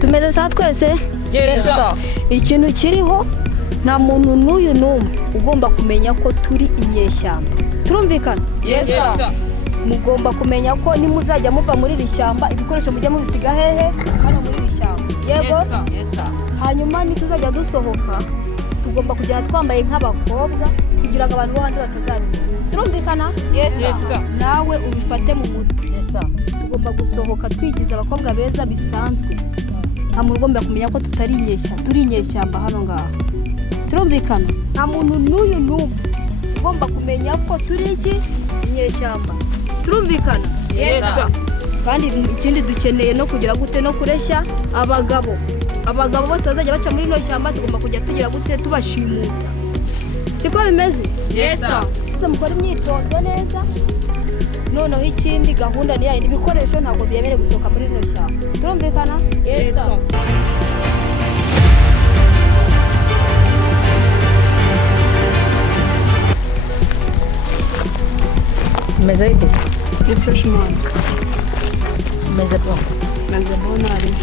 tumeze saa twese ikintu kiriho nta muntu n'uyu n'umwe ugomba kumenya ko turi inyeshyamba turumvikana mugomba kumenya ko nimuzajya muva muri iri shyamba ibikoresho mujya mubisiga hehe hano muri iri shyamba yego hanyuma nituzajya dusohoka tugomba kujya twambaye nk'abakobwa kugira ngo abantu bo hanze batazabimenya turumvikana nawe ubifate mu mutwe tugomba gusohoka twigiza abakobwa beza bisanzwe nta muntu ugomba kumenya ko tutari inyeshyamba turi inyeshyamba hano ngaho turumvikana nta muntu n'uyu n'umwe ugomba kumenya ko turi iki inyeshyamba turumvikana kandi ikindi dukeneye no kugira gute no kureshya abagabo bose bazajya baca muri ino shyamba tugomba kujya tugira gute tubashimuta siko bimeze mukora imyitozo neza noneho ikindi gahunda ni yayindi ibikoresho ntabwo byemerewe gusohoka muri ino shyamba turumvikana meze bite refreshment meze bon nari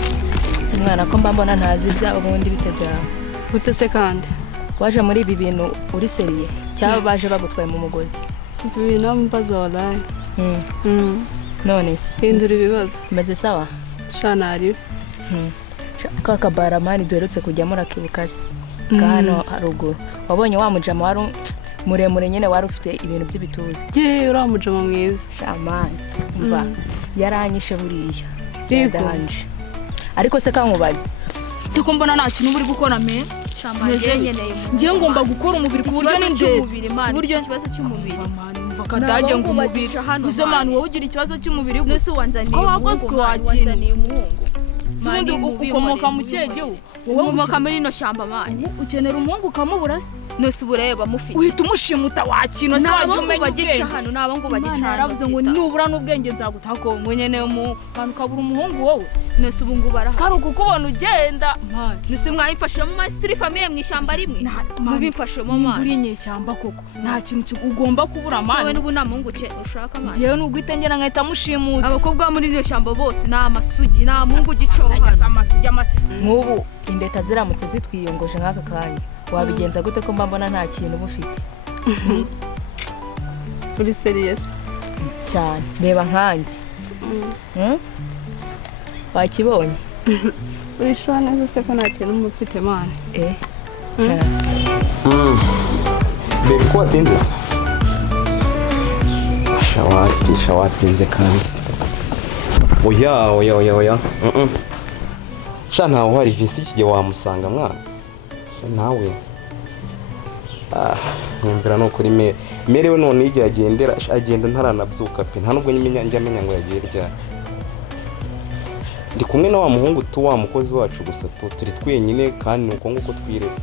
mwana ko mbona ntazi ibya ubundi bite byawe gutese kandi waje muri ibi bintu uri seriye cyangwa baje bagutwaye mu mugozi ibi nambaza wallahi none se hindura ibibazo meze sawa shanari kaka baramani doretse kujya murakibukasi hano haruguru wabonye wa mujama wari muremure nyene wari ufite ibintu by'ibituzi je uramujama mwiza shamani mva yaranyishe buriya ndanje ariko se kankubaze siko mbona nta kintu uri gukora me ngiye ngomba gukora umubiri ku buryo n'inzira uburyo ikibazo cy'umubiri bakadage ngo umubiri uzo manu wowe ugira ikibazo cy'umubiri gusa wanzaniye umuhungu Subundi ukomoka mu cyegeho wowe ukomoka muri no shamba mani ukenera umuhungu ukamubura se nose ubureba mufite uhita umushimuta wakino se wagumenye bagica hano naba ngo bagica naravuze ngo nubura n'ubwenge nzagutako ngo nyene mu bantu kabura umuhungu wowe nose ubu ngubara skaro kukubona ugenda man nose mwayifashe mu master famille mu ishamba rimwe mubimfashe mu man uri nyeshyamba koko nta kintu ugomba kubura man sawe n'ubu nta muhungu ushaka man jewe n'ugwite ngena nkahita mushimuta abakobwa muri iyo shamba bose na amasugi na muhungu gicoha amasugi nk'ubu indeta ziramutse zitwiyongoje nk'aka kanya wabigenza gute ko mbona nta kintu bufite uri serious cyane reba nkanjye wakibonye urishwa neza se ko nta kintu mufite man bebe ko watinze se shawatinze kabisa oya sha ntawe uhari visi ikigihe wamusanga mwana nawe nyumvira no kuri merewe none igihe agenda ntaranabyuka pe nta nubwo njya menya ngo yagiye ryari ndi kumwe na wa muhungu wa mukozi wacu gusa turi twenyine kandi nuko nguko twireba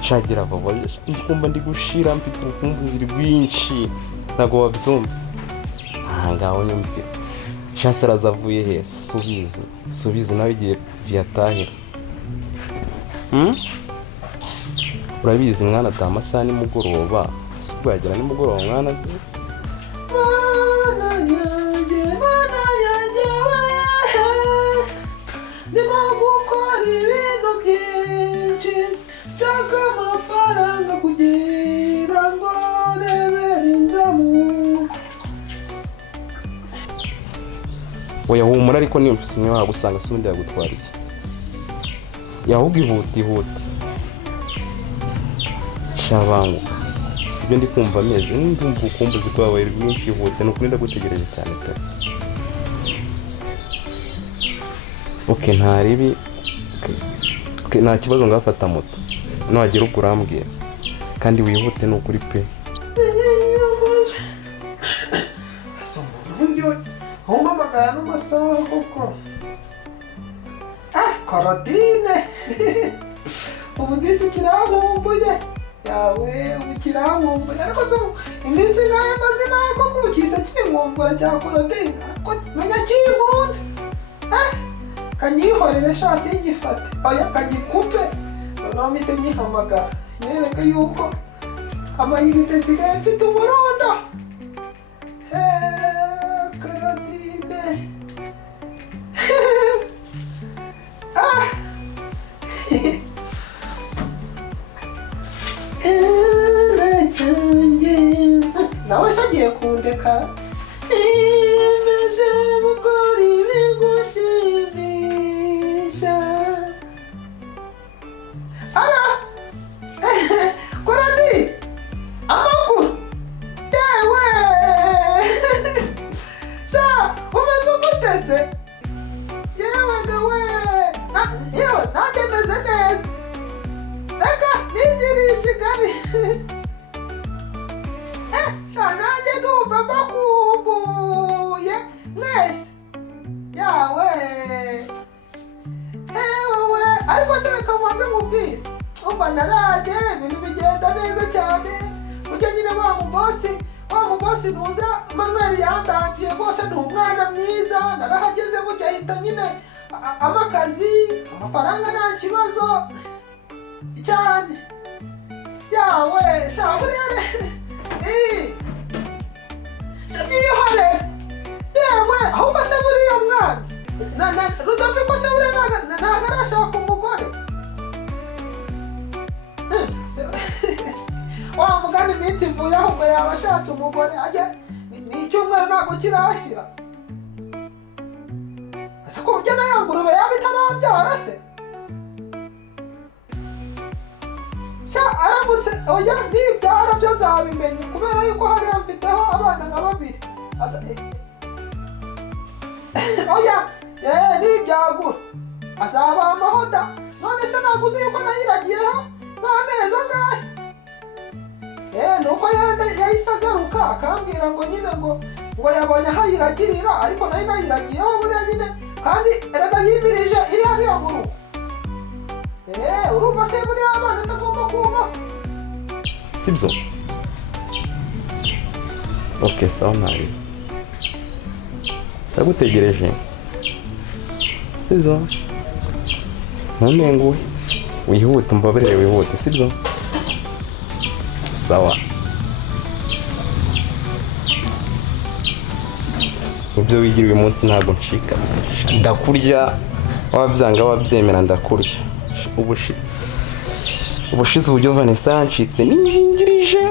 shagira vava ndikumva ndi gushira mfite urukumbuzi rwinshi ntago wabyumva ngaho nyumvira shasara zavuye he subize nawe igiye vyatahira urabizi mwana atamasaha nimugoroba sibwo yagera nimugoroba mwana ndimo gukora ibintu byinshi nshaka amafaranga kugira ngo rebere inzamu oya humura ariko niyo wagusanga sundi yagutwariye yahubwo ihute shabanguka sibyo ndi kumva ameze ndumva ukumbuzi kwawe rwinshi ihute nuko ndagutegereje cyane pe okay ntaribi nta kibazo ngafata moto nagera ubwo urambwira kandi wihute n'ukuri pe umamagara n'amasaha kuko Korodine ubu ndisi kirankumbuye yawe ubu kirankumbuye ariko so iminsi ngayo amazina yako kukisa kinkumbura cya Korodine ko menya kinkunda kanyihorere sha singifate oya kagikupe noneho mpite nyihamagara nyereke yuko amayinite nsigaye mfite umurundo Korodine reka niyemeje gukora ibigushimisha. Ara Koradi amakuru yewe sha umeze gute se? Yewe gawe yewe nanjye meze neza. Reka nigiriye i Kigali. Sha nanjye ndumva mbakumbuye mwese. Yawe ewewe ariko se reka mbanze nkubwire. Umva naraje ibintu bigenda neza cyane. Burya nyine wa mubosi ntuza Manuel yandangiye rwose ni umwana mwiza. Narahageze burya ahita nyine amakazi amafaranga nta kibazo cyane. Yawe sha buriya yihore yewe ahubwo se buriya mwana Rudoviko se buriya ntabwo arashaka umugore. Wa mugani iminsi mvuye ahubwo yaba ashatse umugore ni icyumweru ntabwo kirashyira. Ese ku buryo nayo ngurube yaba itarabyara se? Sha aramutse oya nibyara byo nzabimenya kubera yuko hariya mfiteho abana nka babiri. Oya nibyagura azaba amahoda. None se ntabwo uzi yuko nayiragiyeho nk'amezi angahe? Nuko yahise agaruka akambwira ngo nyine ngo yabonye aho ayiragirira ariko nayo nayiragiyeho buriya nyine kandi erega yimirije iri hariya mu rugo. Urumva se buriya abana ntagomba kumva. Sibyo? Okay, sawa nabi. Ndagutegereje. Sibyo? Ntunenguhe. Wihute umbabarire wihute, sibyo? Sawa. Ibyo wigira uyu munsi ntabwo nshika. Ndakurya wabyanga wabyemera ndakurya. Ubushize uburyo Vanessa yancitse ninjingirije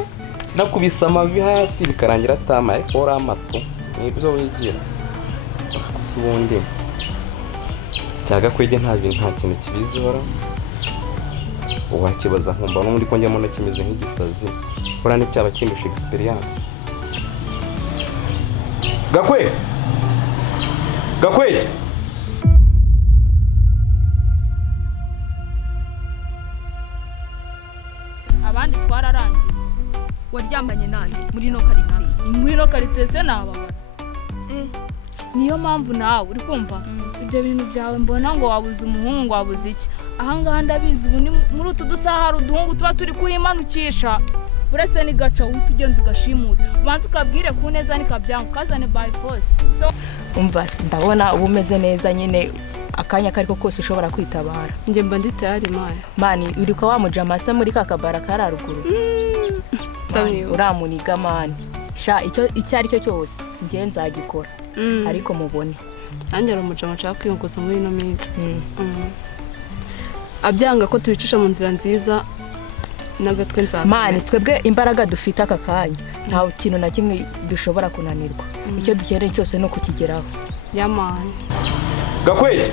nakubise amavi hasi bikarangira atama ariko ora amato nibyo wigira. Gusa ubundi cyagakwege nta kintu kibizihora. Uwakibaza nkumva n'undi ko njyamo nakimeze nk'igisazi. Ora ni cyaba kindusha experience. Gakwe abandi twararangiye. Waryamanye nande muri no karitsiye se nababara. Niyo mpamvu nawe uri kumva ibyo bintu byawe mbona ngo wabuze umuhungu wabuze iki. Ahangaha ndabizi ubu ni muri utu dusaha uduhungu tuba turi kuyimanukisha. Buretse ni gaca utugenda ugashimuta. Ubanza ukabwire ku neza nikabyanga kazane by force. So umva ndabona ubu umeze neza nyine akanya kariko kose ushobora kwitabara. Nje mba ndi tayari mani uri kwa wamuja amasa muri kakabara kararuguru. Uramuniga mani. Sha icyo ari cyo cyose ngiye nzagikora. Ariko mubone nanjye ari umuja nshaka kwiyunguza muri no minsi. Abyanga ko tubicisha mu nzira nziza nagatwe nzaka. Mani twebwe imbaraga dufite aka kanya nta kintu na kimwe dushobora kunanirwa. Icyo dukeneye cyose no kukigeraho. Yamani Gakwe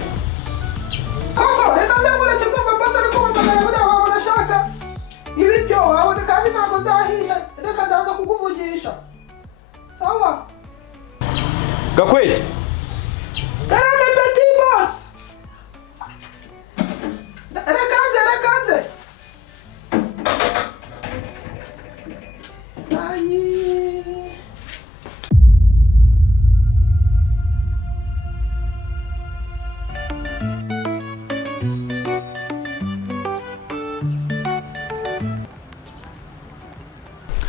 Koko reka mbeguretse ndumva basa ariko mutagaye buriya wabona ashaka ibiryo wabona kandi ntabwo ndahisha. Reka ndaza kukuvugisha. Sawa Gakwe Karame petit boss. Rekanze.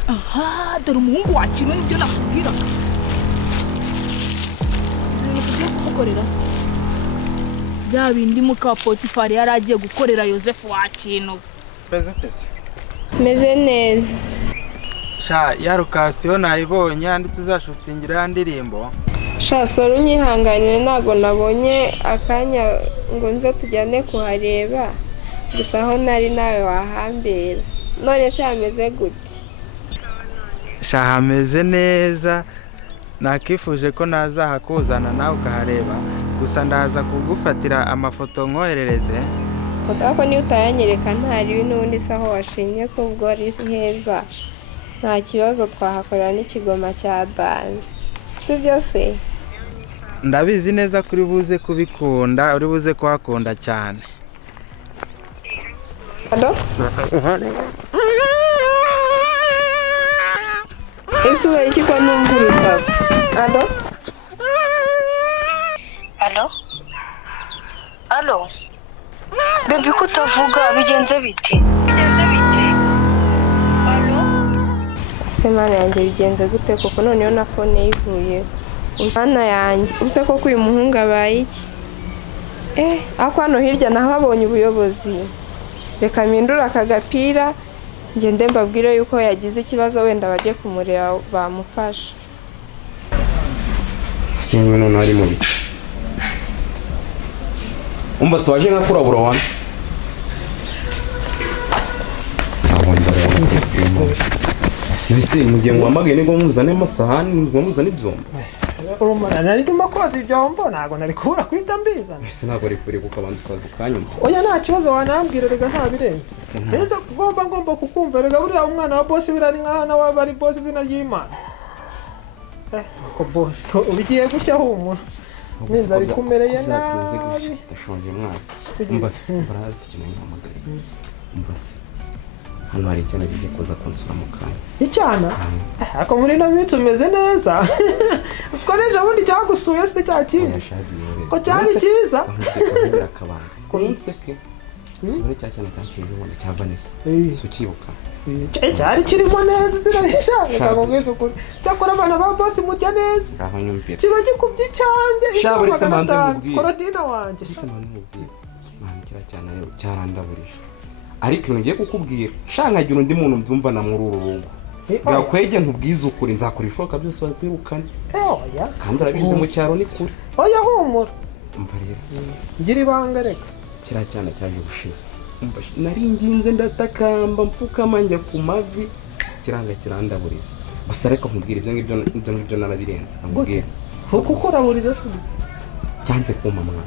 aha dore umuhungu wakiriwe n'ibyo nakubwira. Tugiye kumukorera se bya bindi muka Potifari yari agiye gukorera Yosefu wakintu. Meze neza. Sha ya lokasiyo nayibonye andi tuzashutingira ya ndirimbo. Sha soro unyihanganire ntago nabonye akanya ngo nze tujyane kuhareba. Gusa aho nari nawe wahambera. None se hameze gute? Sha hameze neza nakifuje ko nazahakuzana nawe ukahareba gusa ndaza kugufatira amafoto nkoherereze ko niyo utayanyereka ntari n'ubundi se aho washimye ko ubwo ari heza nta kibazo twahakorera n'ikigoma cya dani sibyo se ndabizi neza ko uri buze kubikunda uri buze kuhakunda cyane ado ese ubaye iki ko numva urusaku ado alo bebi ko utavuga bigenze bite ese mana yanjye bigenze gute koko noneho na fone yivuye usana yanjye ubuse koko uyu muhungu abaye iki ako hano hirya nahabonye ubuyobozi reka mpindure aka gapira ngende mbabwire yuko yagize ikibazo wenda bajye kumureba bamufasha simwe none ari mu bice umva se waje nkakurabura wana Nise mugiye ngwamagaye nibwo muzane amasahani nibwo muzane ibyombo urumana nari ndimo koza ibyombo ntago nari kubura kwita mbizana ese ntabwo ari kure kukabanza ukaza ukanyuma oya nta kibazo wanambwira rega nta birenze neza ngomba kukumva rega buriya umwana wa boss birari nk'ahana waba ari boss izina ry'Imana ko boss ubigiye gushya humura minza ari kumereye nabi ndashonje mwana umva se barazi ikintu nkamagaye umva se hano hari icyana kigiye kuza kunsura mu kanya icyana ako muri no minsi umeze neza usiko neje bundi cyagusuye se cyakibi ko cyari cyiza kunseke sibure cyana cyansubije ubundi cya Vanessa sukibuka cyari kirimo neza zirashaka ngabwiza ukuri cyakora abana ba boss mujya neza aho nyumvira kiba gikubye cyanjye shaburitse manze mubwiye korodina wanje mwana kira cyane rero cyarandaburije ariko ibintu ngiye kukubwira shankagira undi muntu mbyumva na muri uru rugo bwakwege nkubwize ukuri nzakora ishoka byose bakwirukane oya kandi urabizi mu cyaro ni kure oya humura umva rero ngira ibanga reka kira cyane cyaje gushize umva naringinze ndatakamba mpfukama njya ku mavi kiranga kirandaburiza gusa reka nkubwire ibyo ngibyo narabirenze nkubwire kuko uraburiza se cyanze kuma mwana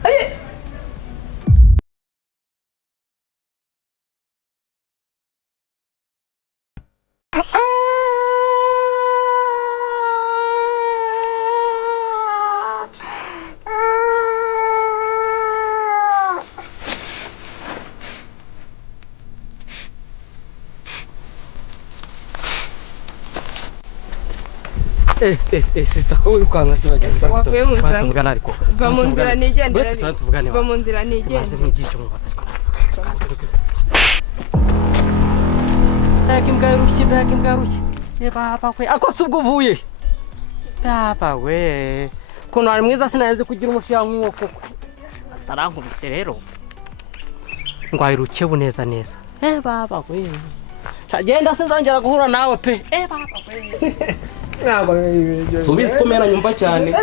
sita ko wirukanka se bagenda wavuye mu nzira tuvugana ariko va mu nzira nigendera va mu nzira nigendera ngiye mu basa ariko Yakimbwa rushye baba kwe akose ubwo uvuye baba we kuno ari mwiza sinarenze kugira umushiya nk'uwo koko atarankubise rero ngo ayiruke buneza neza baba we genda sinzongera guhura nawe pe baba we subiza komera nyumva cyane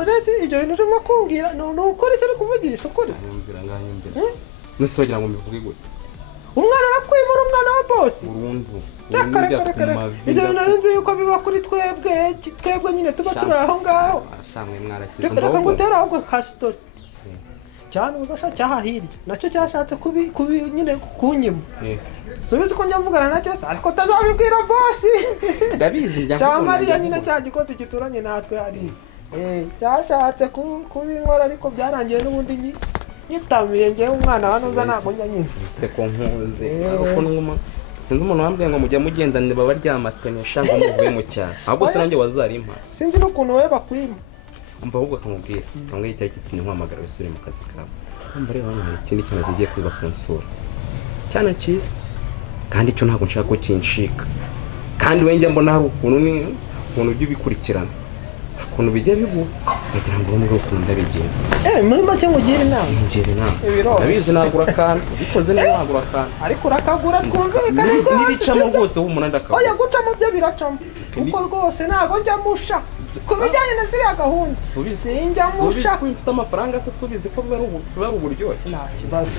uretse ibyo bintu urimo kumbwira ni ukuri se uri kuvugisha ukuri nyumvira nese wagira ngo mbivuge gute umwana arakwimura umwana wa boss burundu reka ibyo bintu nari nzi yuko biba kuri twebwe nyine tuba turi aho ngaho shamwe mwarakiza reka ngutera ahubwo ka story cyane uzasha cyaha hirya nacyo cyashatse kubi nyine kunyima subiza ko njya mvugana nacyo ariko utazabibwira boss ndabizi njya cya Mariya nyine cya gikozi gituranye natwe hari cyashatse kubinkora ariko byarangiye n'ubundi nyitamiye ngewe umwana wanuza ntabwo njya nyine se ko nkuze ariko n'umwe sinzi umuntu wambwiye ngo mujya mugendana baba ryamatanye shanga muvuye mu cyaro ahubwo se nanjye wazarimpa sinzi n'ukuntu we bakwima umva ahubwo akamubwira cyangwa icyo gitumye nkwamagara wisubire mu kazi kawe umva rero hano hari ikindi kintu kigiye kuza kunsura cyane cyiza kandi icyo ntabwo nshaka ko kinshika kandi we njya mbona hari ukuntu ujya ubikurikirana ukuntu bijya bibu bagira ngo urumwe ukuntu ndabigenza muri make ngugira inama ndabizi nagura akantu ubikoze neza nagura akantu ariko urakagura twumvikane rwose n'ibicamo rwose w'umuntu ndakagura oya gucamo byo biracamo kuko rwose ntabwo njya musha ku bijyanye na ziriya gahunda sinjya musha subizi ko mfite amafaranga se subizi ko biba ari uburyohe nta kibazo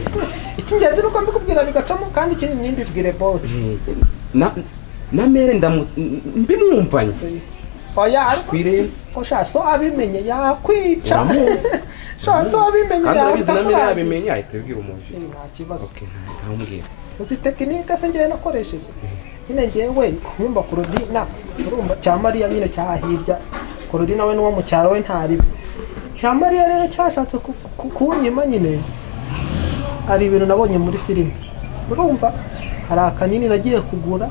icy'ingenzi ni uko mbikubwira bigacamo kandi ikindi ntimbibwire boss na mere mbimwumvanye oya kwirenza osha so abimenye yakwica uramuzi so abimenye kandi urabizi na mbere yabimenya ahita abibwira umuvi nta kibazo okay ntamubwira uzi tekinike se njyewe nakoresheje nyine njyewe nkumva Korodina urumva cya Mariya nyine cyahirya Korodina we n'uwo mu cyaro we ntaribe cya Mariya rero cyashatse kunyima nyine ari ibintu nabonye muri filime urumva hari akanini nagiye kugura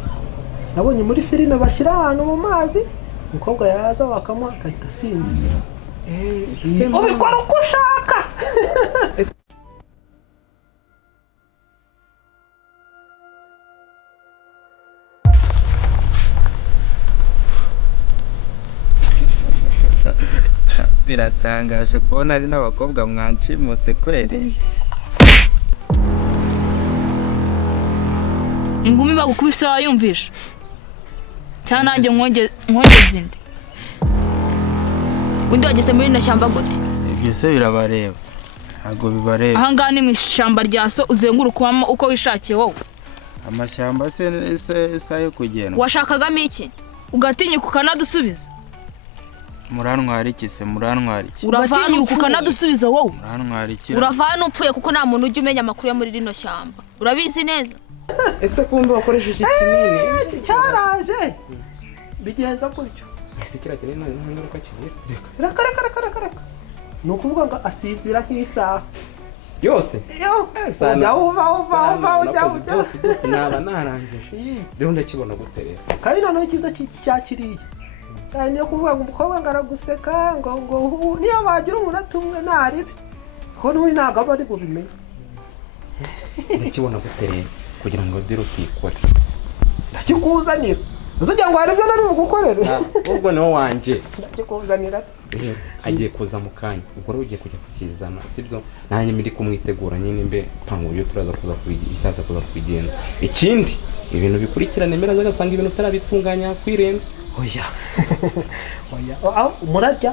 nabonye muri filime bashyira ahantu mu mazi umukobwa yaza bakamuha akahita asinzira ubikora uko ushaka biratangaje kubona ari n'abakobwa mwanshimuse kweri. ingumi bagukubise wayumvisha cyane nanjye nkongeze indi undi wageze muri rino shyamba gute? Ibyo se birabareba ntabwo bibareba. ahangaha ni mu ishyamba rya so uzengurukwamo uko wishakiye wowe. Amashyamba se yo kugenda washakagamo iki? ugatinyuka ukanadusubiza. murantwara iki se murantwara iki? ugatinyuka ukanadusubiza wowe. murantwara iki? uravana upfuye kuko nta muntu ujya umenya amakuru yo muri rino shyamba urabizi neza. ese kumbe wakoresheje ikinini cyaraje bigenza gutyo ese kiragira nta ngaruka kigira reka ni ukuvuga ngo asinzira nk'isaha yose ujya uva byose naba narangije rero ndakibona gute rero kandi noneho icyiza cyakiriye cyane yo kuvuga ngo umukobwa ngo araguseka ngo niyo bagira umunota umwe ntaribe kuko n'uyu ntabwo aba ari bubimenye ndakibona gute rero kugira ngo dore utikore ndakikuzanira uzujya ngo hari ibyo nari bugukorere ubwo niwo wanjye ndakikuzanira agiye kuza mu kanya ubwo rero ugiye kujya kukizana sibyo nanjye muri kumwitegura nyine mbe panga uburyo itaza kuza kugenda ikindi ibintu bikurikirana emera zagasanga ibintu utarabitunganya kwirenza oya murarya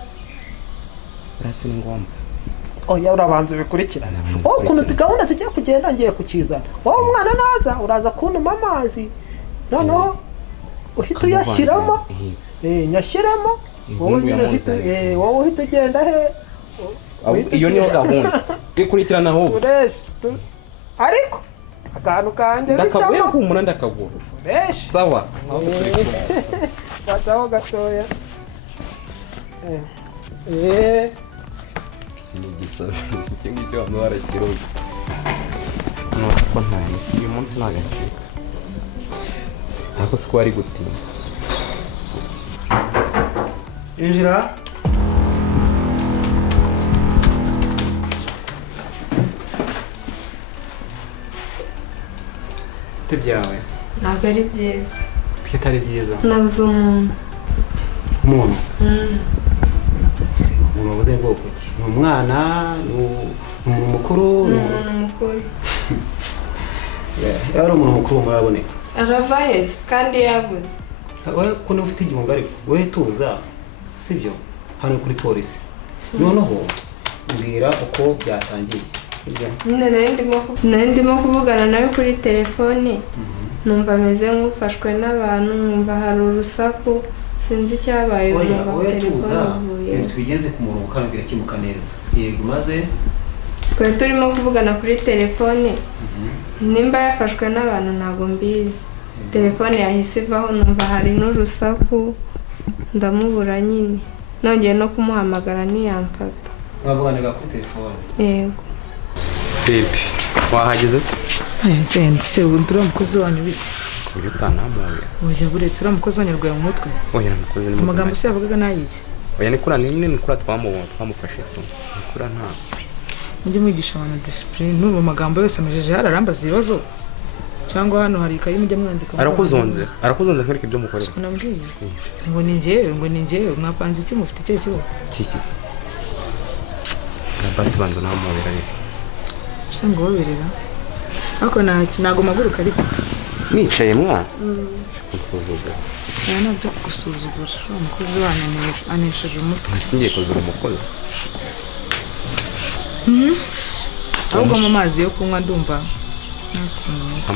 urasi ni ngombwa oya urabanza bikurikirana wowe ukuntu gahunda zigiye kugenda ngiye kukizana wowe umwana naza uraza kuntuma amazi noneho uhita uyashyiramo nyashyiremo wowe uhita ugenda he iyo niyo gahunda bikurikirana ahubwo ariko akantu kanjye bicamo humura ndakagura sawa wataho gatoya iki ni igisazi iki ngicyo abantu barakiroga nuko ntayo uyu munsi nagacika ariko siko ari gutinda injira byawe ntabwo ari byiza kuko atari byiza nabuze umuntu umuntu wabuze bwoko ki ni umwana ni umuntu mukuru ni umuntu mukuru iyo ari umuntu mukuru muraboneka arava heza kandi yabuze wowe ko niba ufite igihumbi ariko wowe tuza sibyo hano kuri polisi noneho mbwira uko byatangiye sibyo nyine nari ndimo kuvugana nawe kuri telefone numva ameze nk'ufashwe n'abantu numva hari urusaku sinzi icyabaye numva wowe telefone tuza ivuye ibintu tubigeze ku murongo kandi birakemuka neza yego maze twari turimo kuvugana kuri telefone nimba yafashwe n'abantu ntabwo mbizi telefone yahise ivaho numva hari n'urusaku ndamubura nyine nongeye no kumuhamagara ntiyamfata mwavuganaga kuri telefone yego baby wahageze se ngenda se ubundi uriya mukozi wanyu bite kuburyo utanamuye oya buretse uriya mukozi wanyu arwaye mu mutwe oya namukozi ni amagambo se yavugaga nayizi oya ni kura ni kura twamufashe tu ni kura nta mujye mwigisha abantu discipline n'ubu magambo yose amejeje hararambaza ibibazo cyangwa hano hari ikayi mujya mwandika arakuzonze nkwereka ibyo mukorera nambwiye ngo ni njyewe mwapanze iki mufite icyo kibazo kikiza basi banza namubera rero bisa ngo woberera ariko ntago maguruka ariko nicaye mwa nsuzugura aya nabyo gusuzugura uwo mukozi wanyu anesheje umutwe singiye kuzura umukozi ahubwo mu mazi yo kunywa ndumva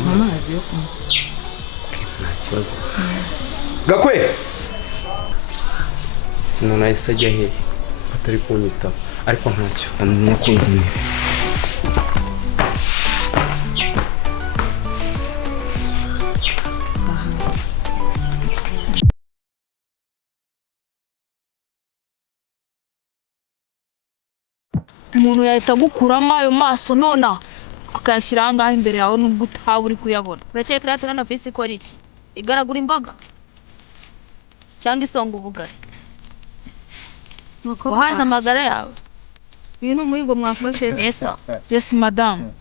mu mazi yo kunywa nta kibazo gakwe sinona ese ajya hehe atari kunyitaho ariko ntacyo amenya kuzimira. umuntu yahita gukuramo ayo maso nona akayashyira aha ngaha imbere yawe nubwo utaba uri kuyabona. urakeye kuri hano visi ikora iki? Igaragura imboga cyangwa isonga ubugari? wahaza amagara yawe? uyu ni umuhigo mwakoresheje? Yes madamu.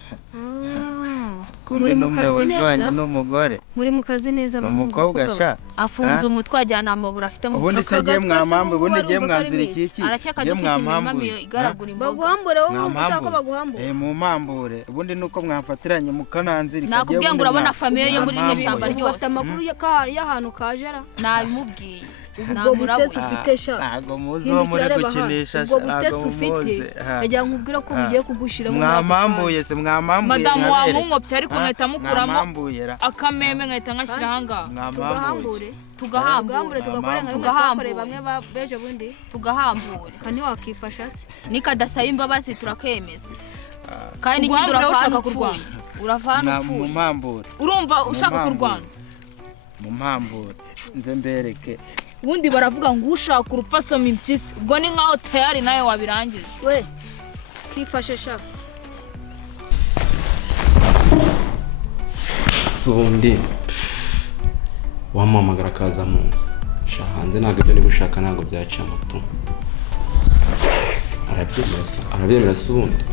Kuri n'umuyobozi wanjye n'umugore. muri mu kazi neza umukobwa sha afunze umutwe ajyana amabura afite mu ubundi se giye mwamambe ubundi giye mwanzira iki arakeka dufite imirima igaragura imboga. baguhambure wowe ushaka baguhambure. mu mpambure ubundi nuko mwafatiranye mukananzira kagiye. nakubwiye ngo urabona famiye yo muri ino shamba ryose. bafite amakuru y'ahantu kajera. nabimubwiye. ubwo butesi ufite sha ntago muzi wo muri gukinisha ubwo butesi ufite ajya nkubwira ko mugiye kugushira mu mwamambuye se mwamambuye. madamu wa munkopye ariko nkahita mukuramo akameme nkahita nkashyira aha ngaha. tugahambure tugakora nka bimwe twakoreye bamwe beje bundi tugahambure. kandi wakifasha se nikadasaba imbabazi turakemeza kandi n'ikindi uravana upfuye uravana upfuye mu mpambure. urumva ushaka kurwana mu mpambure nze mbereke. ubundi baravuga ngo ushaka urupfu asoma impyisi ubwo ni nkaho tayari nawe wabirangije. we kifashe sha sundi wamamagara akaza mu nzu sha hanze ntabwo ibyo ari gushaka ntabwo byaca muto arabyemera sundi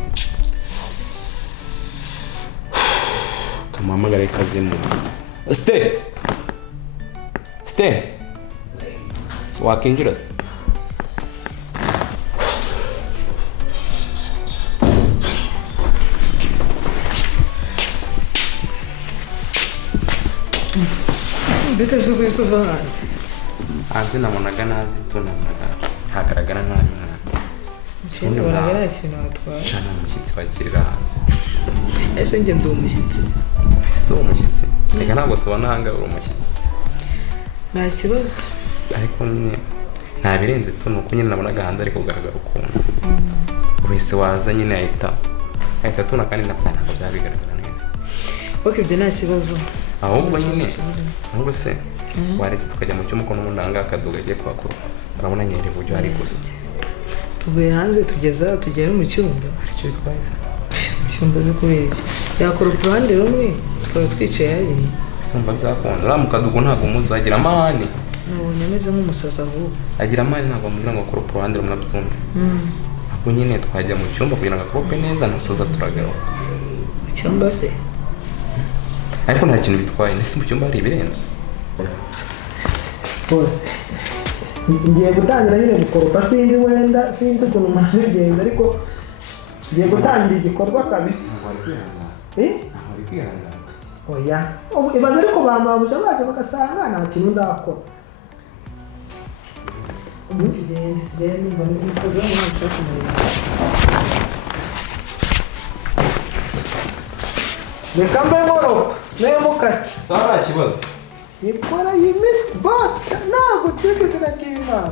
kamuhamagara ikaze mu nzu. Stay wakinjira se? Bite se kuyisuva hanze nabonaga nazi tunabonaga hagaragara nk'aho Sindi baragara ikintu atwara. Shana umushyitsi bakirira hanze. Ese nge ndi umushyitsi. Si umushyitsi. Reka ntabwo tubona hanga uri umushyitsi. Nta kibazo. Ariko nyine nta birenze tu nuko nyine nabonaga hanze ariko kugaragara ukuntu. Wese waza nyine ahita tuna kandi ntabwo byabigaragara neza. Okay, ibyo nta kibazo. Ahubwo nyine ahubwo se waretse tukajya mu cyumba kono mundanga akaduga agiye kwakura. Urabona nyere buryo ari gusa. Tuvuye hanze tugeza tugera mu cyumba. Aricyo bitwaye. Cyumba zo kubera iki? Yakora uruhande rumwe twaba twicaye hariya. Sumba byakunda. Uramuka dugo ntabwo muzi agira amahane. Nabonye ameze nk'umusaza ahubwo. Agira amahane ntabwo mugira ngo akora uruhande rumwe byumva. Ahubwo nyine twajya mu cyumba kugira ngo akorope neza nasoza turagaruka. Cyumba se? Ariko nta kintu bitwaye nisi mu cyumba hari ibirenze. Bose ngiye gutangira nyine gukoropa sinzi wenda sinzi ukuntu mwabigenza ariko ngiye gutangira igikorwa kabisa. Oya ibaze ariko bamabuja baje bagasanga nta kintu ndakora. Reka mbe nkoropa nemukate. Sawa nta kibazo. Ikora yimi boss ntabwo cyuke zinagiye imana.